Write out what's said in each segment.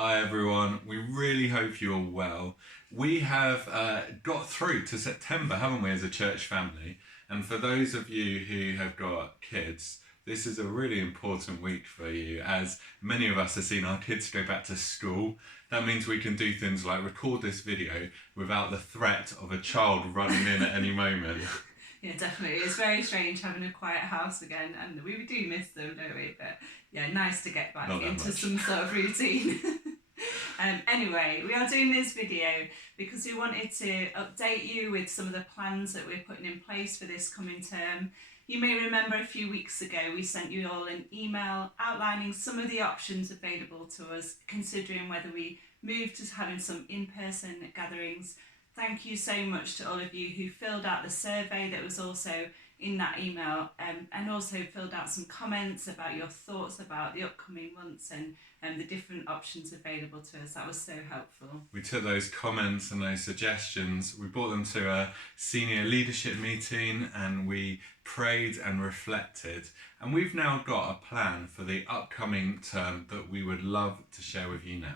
Hi everyone, we really hope you're well. We have got through to September, haven't we, as a church family? And for those of you who have got kids, this is a really important week for you as many of us have seen our kids go back to school. That means we can do things like record this video without the threat of a child running in at any moment. Yeah, definitely. It's very strange having a quiet house again, and we do miss them, don't we? But yeah, nice to get back Not that into much. some sort of routine. Anyway, we are doing this video because we wanted to update you with some of the plans that we're putting in place for this coming term. You may remember a few weeks ago we sent you all an email outlining some of the options available to us, considering whether we move to having some in-person gatherings. Thank you so much to all of you who filled out the survey that was also in that email, and also filled out some comments about your thoughts about the upcoming months and the different options available to us. That was so helpful. We took those comments and those suggestions, we brought them to a senior leadership meeting and we prayed and reflected. And we've now got a plan for the upcoming term that we would love to share with you now.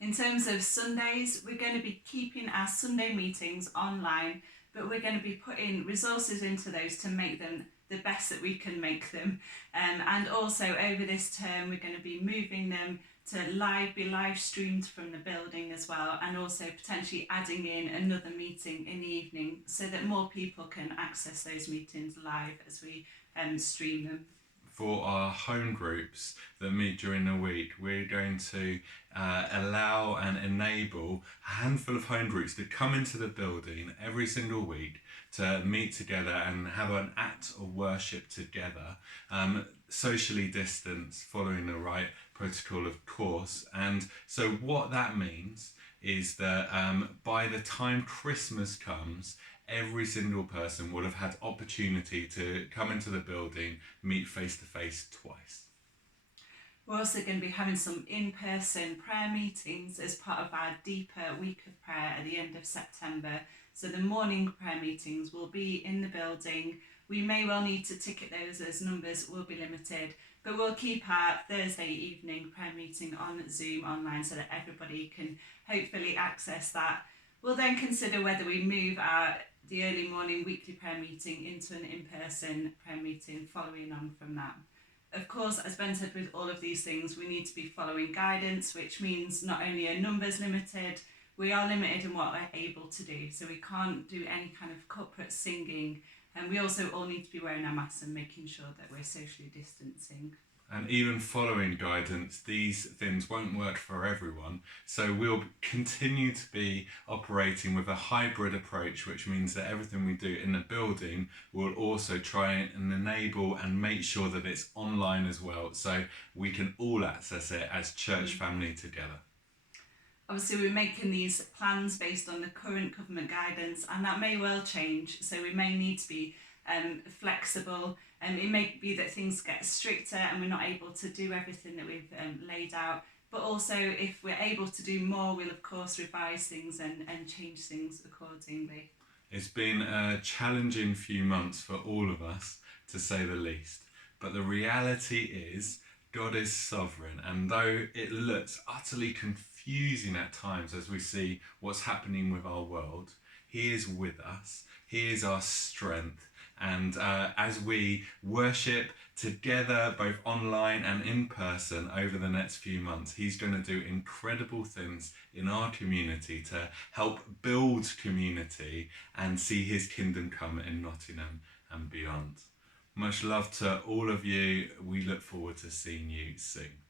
In terms of Sundays, we're going to be keeping our Sunday meetings online, but we're going to be putting resources into those to make them the best that we can make them. And also over this term, we're going to be moving them to be live streamed from the building as well, and also potentially adding in another meeting in the evening so that more people can access those meetings live as we stream them. For our home groups that meet during the week, we're going to allow and enable a handful of home groups to come into the building every single week to meet together and have an act of worship together, socially distanced, following the right protocol, of course. And so what that means is that by the time Christmas comes, every single person will have had opportunity to come into the building, meet face to face twice. We're also going to be having some in-person prayer meetings as part of our deeper week of prayer at the end of September. So the morning prayer meetings will be in the building. We may well need to ticket those as numbers will be limited, but we'll keep our Thursday evening prayer meeting on Zoom online so that everybody can hopefully access that. We'll then consider whether we move the early morning weekly prayer meeting into an in-person prayer meeting following on from that. Of course, as Ben said, with all of these things, we need to be following guidance, which means not only are numbers limited, we are limited in what we're able to do. So we can't do any kind of corporate singing, and we also all need to be wearing our masks and making sure that we're socially distancing. And even following guidance, these things won't work for everyone. So we'll continue to be operating with a hybrid approach, which means that everything we do in the building will also try and enable and make sure that it's online as well, so we can all access it as church family together. Obviously, we're making these plans based on the current government guidance, and that may well change. So we may need to be flexible, and it may be that things get stricter and we're not able to do everything that we've laid out. But also, if we're able to do more, we'll of course revise things and change things accordingly. It's been a challenging few months for all of us, to say the least. But the reality is, God is sovereign, and though it looks utterly confusing at times as we see what's happening with our world, He is with us. He is our strength. And as we worship together, both online and in person, over the next few months, He's going to do incredible things in our community to help build community and see His kingdom come in Nottingham and beyond. Much love to all of you. We look forward to seeing you soon.